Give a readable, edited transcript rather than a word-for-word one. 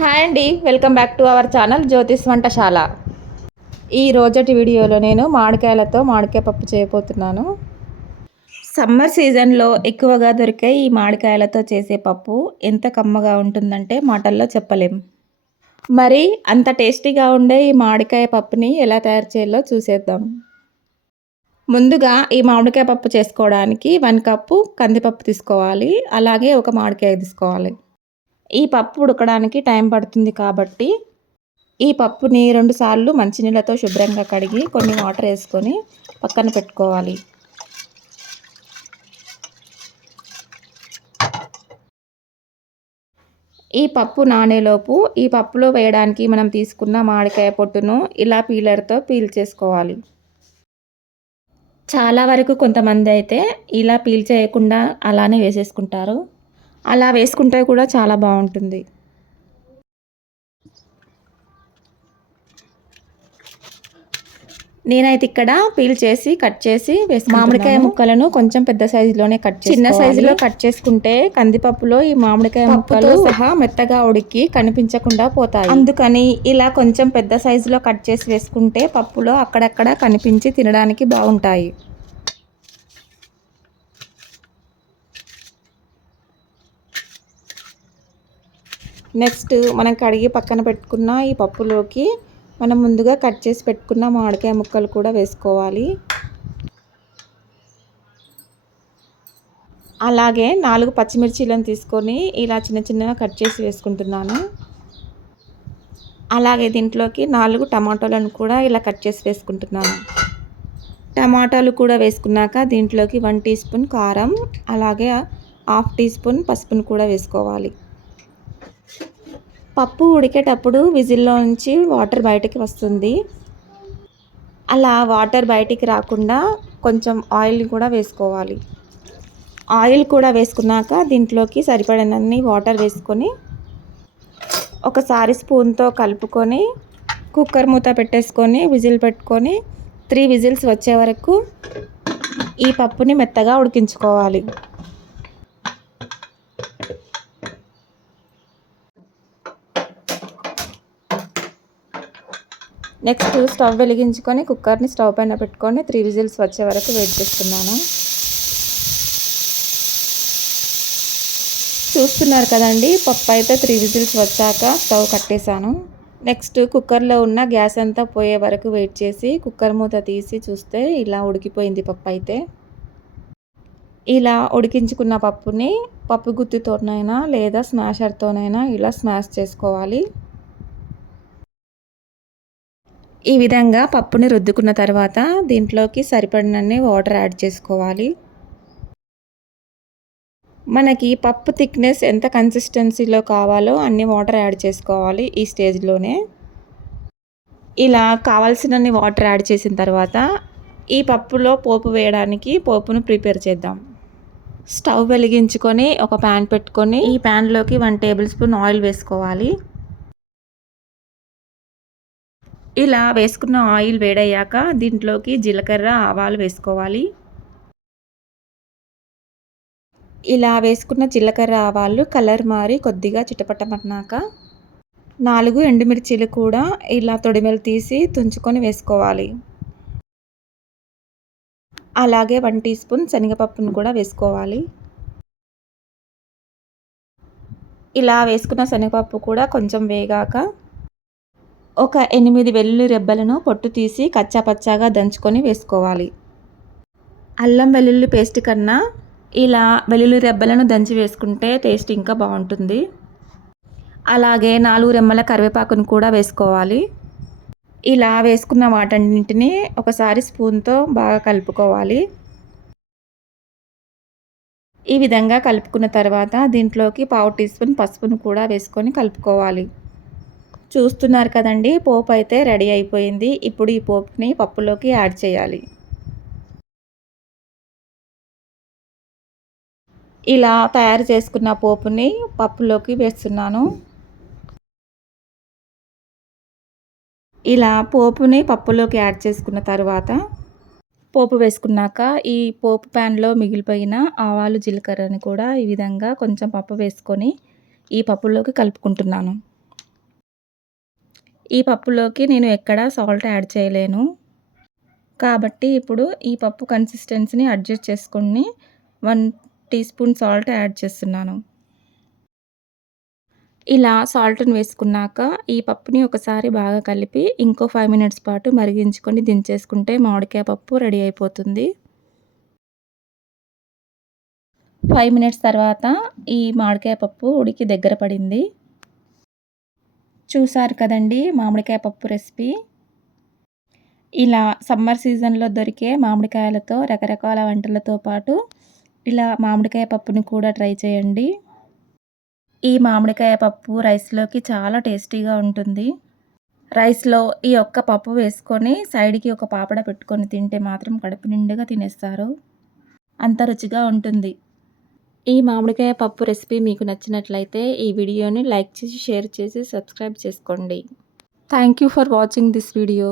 Hi అండి, welcome back to our channel జ్యోతిష్ వంటశాల. ఈ రోజటి వీడియోలో నేను మామిడికాయలతో మామిడికాయ పప్పు చేయబోతున్నాను. సమ్మర్ సీజన్లో ఎక్కువగా దొరికే ఈ మామిడికాయలతో చేసే పప్పు ఎంత కమ్మగా ఉంటుందంటే మాటల్లో చెప్పలేం. మరి అంత టేస్టీగా ఉండే ఈ మామిడికాయ పప్పుని ఎలా తయారు చేయాలో చూసేద్దాం. ముందుగా ఈ మామిడికాయ పప్పు చేసుకోవడానికి 1 కప్పు కందిపప్పు తీసుకోవాలి. అలాగే ఒక మామిడికాయ తీసుకోవాలి. ఈ పప్పు ఉడకడానికి టైం పడుతుంది కాబట్టి ఈ పప్పుని 2 సార్లు మంచినీళ్ళతో శుభ్రంగా కడిగి కొన్ని వాటర్ వేసుకొని పక్కన పెట్టుకోవాలి. ఈ పప్పు నానేలోపు ఈ పప్పులో వేయడానికి మనం తీసుకున్న మామిడికాయ పొట్టును ఇలా పీలర్తో పీల్ చేసుకోవాలి. చాలా వరకు కొంతమంది అయితే ఇలా పీల్ చేయకుండా అలానే వేసేసుకుంటారు. అలా వేసుకుంటే కూడా చాలా బాగుంటుంది. నేనైతే ఇక్కడ పీల్ చేసి కట్ చేసి మామిడికాయ ముక్కలను కొంచెం పెద్ద సైజులోనే చిన్న సైజులో కట్ చేసుకుంటే కందిపప్పులో ఈ మామిడికాయ ముక్కలు సహా మెత్తగా ఉడికి కనిపించకుండా పోతాయి. అందుకని ఇలా కొంచెం పెద్ద సైజులో కట్ చేసి వేసుకుంటే పప్పులో అక్కడక్కడ కనిపించి తినడానికి బాగుంటాయి. నెక్స్ట్ మనం కడిగి పక్కన పెట్టుకున్న ఈ పప్పులోకి మనం ముందుగా కట్ చేసి పెట్టుకున్న మామిడికాయ ముక్కలు కూడా వేసుకోవాలి. అలాగే 4 పచ్చిమిర్చీలను తీసుకొని ఇలా చిన్న చిన్నగా కట్ చేసి వేసుకుంటున్నాను. అలాగే దీంట్లోకి 4 టమాటోలను కూడా ఇలా కట్ చేసి వేసుకుంటున్నాను. టమాటాలు కూడా వేసుకున్నాక దీంట్లోకి 1 టీ స్పూన్ కారం, అలాగే 1/2 టీ స్పూన్ పసుపును కూడా వేసుకోవాలి. పప్పు ఉడికేటప్పుడు విజిల్లో నుంచి వాటర్ బయటికి వస్తుంది. అలా వాటర్ బయటికి రాకుండా కొంచెం ఆయిల్ కూడా వేసుకోవాలి. ఆయిల్ కూడా వేసుకున్నాక దీంట్లోకి సరిపడినన్ని వాటర్ వేసుకొని ఒకసారి స్పూన్తో కలుపుకొని కుక్కర్ మూత పెట్టేసుకొని విజిల్ పెట్టుకొని 3 విజిల్స్ వచ్చే వరకు ఈ పప్పుని మెత్తగా ఉడికించుకోవాలి. నెక్స్ట్ స్టవ్ వెలిగించుకొని కుక్కర్ని స్టవ్ పైన పెట్టుకొని 3 విజిల్స్ వచ్చే వరకు వెయిట్ చేస్తున్నాను. చూస్తున్నారు కదండి, పప్పు అయితే 3 విజిల్స్ వచ్చాక స్టవ్ కట్టేశాను. నెక్స్ట్ కుక్కర్లో ఉన్న గ్యాస్ అంతా పోయే వరకు వెయిట్ చేసి కుక్కర్ మూత తీసి చూస్తే ఇలా ఉడికిపోయింది పప్పు అయితే. ఇలా ఉడికించుకున్న పప్పుని పప్పు గుత్తితోనైనా లేదా స్మాషర్తోనైనా ఇలా స్మాష్ చేసుకోవాలి. ఈ విధంగా పప్పుని రుద్దుకున్న తర్వాత దీంట్లోకి సరిపడినన్ని వాటర్ యాడ్ చేసుకోవాలి. మనకి పప్పు థిక్నెస్ ఎంత కన్సిస్టెన్సీలో కావాలో అన్ని వాటర్ యాడ్ చేసుకోవాలి ఈ స్టేజ్లోనే. ఇలా కావాల్సినన్ని వాటర్ యాడ్ చేసిన తర్వాత ఈ పప్పులో పోపు వేయడానికి పోపును ప్రిపేర్ చేద్దాం. స్టవ్ వెలిగించుకొని ఒక ప్యాన్ పెట్టుకొని ఈ ప్యాన్లోకి 1 టేబుల్ స్పూన్ ఆయిల్ వేసుకోవాలి. ఇలా వేసుకున్న ఆయిల్ వేడయ్యాక దీంట్లోకి జీలకర్ర, ఆవాలు వేసుకోవాలి. ఇలా వేసుకున్న జీలకర్ర, ఆవాలు కలర్ మారి కొద్దిగా చిటపటమన్నాక 4 ఎండుమిర్చీలు కూడా ఇలా తొడిమెలు తీసి తుంచుకొని వేసుకోవాలి. అలాగే 1 టీ స్పూన్ శనగపప్పును కూడా వేసుకోవాలి. ఇలా వేసుకున్న శనగపప్పు కూడా కొంచెం వేగాక ఒక 8 వెల్లుల్లి రెబ్బలను పొట్టు తీసి కచ్చాపచ్చాగా దంచుకొని వేసుకోవాలి. అల్లం వెల్లుల్లి పేస్ట్ కన్నా ఇలా వెల్లుల్లి రెబ్బలను దంచి వేసుకుంటే టేస్ట్ ఇంకా బాగుంటుంది. అలాగే 4 రెమ్మల కరివేపాకును కూడా వేసుకోవాలి. ఇలా వేసుకున్న వాటన్నింటినీ ఒకసారి స్పూన్తో బాగా కలుపుకోవాలి. ఈ విధంగా కలుపుకున్న తర్వాత దీంట్లోకి 1/2 టీ స్పూన్ పసుపును కూడా వేసుకొని కలుపుకోవాలి. చూస్తున్నారు కదండి, పోపు అయితే రెడీ అయిపోయింది. ఇప్పుడు ఈ పోపుని పప్పులోకి యాడ్ చేయాలి. ఇలా తయారు చేసుకున్న పోపుని పప్పులోకి వేస్తున్నాను. ఇలా పోపుని పప్పులోకి యాడ్ చేసుకున్న తర్వాత పోపు వేసుకున్నాక ఈ పోపు ప్యాన్లో మిగిలిపోయిన ఆవాలు, జీలకర్రని కూడా ఈ విధంగా కొంచెం పప్పు వేసుకొని ఈ పప్పులోకి కలుపుకుంటున్నాను. ఈ పప్పులోకి నేను ఎక్కడా సాల్ట్ యాడ్ చేయలేను. కాబట్టి ఇప్పుడు ఈ పప్పు కన్సిస్టెన్సీని అడ్జస్ట్ చేసుకొని 1 టీ స్పూన్ సాల్ట్ యాడ్ చేస్తున్నాను. ఇలా సాల్ట్‌ని వేసుకున్నాక ఈ పప్పుని ఒకసారి బాగా కలిపి ఇంకో 5 మినిట్స్ పాటు మరిగించుకొని దించేసుకుంటే మామిడికాయ పప్పు రెడీ అయిపోతుంది. 5 మినిట్స్ తర్వాత ఈ మామిడికాయ పప్పు ఉడికి దగ్గర పడింది. చూసారు కదండీ మామిడికాయ పప్పు రెసిపీ. ఇలా సమ్మర్ సీజన్‌లో దొరికే మామిడికాయలతో రకరకాల వంటలతో పాటు ఇలా మామిడికాయ పప్పుని కూడా ట్రై చేయండి. ఈ మామిడికాయ పప్పు రైస్‌లోకి చాలా టేస్టీగా ఉంటుంది. రైస్‌లో ఈ ఒక్క పప్పు వేసుకొని సైడ్‌కి ఒక పాపడ పెట్టుకొని తింటే మాత్రం కడుపు నిండుగా తినేస్తారు. అంత రుచిగా ఉంటుంది. ఈ మామిడికాయ పప్పు రెసిపీ మీకు నచ్చినట్లయితే ఈ వీడియోని లైక్ చేసి, షేర్ చేసి, సబ్స్క్రైబ్ చేసుకోండి. Thank you for watching this video.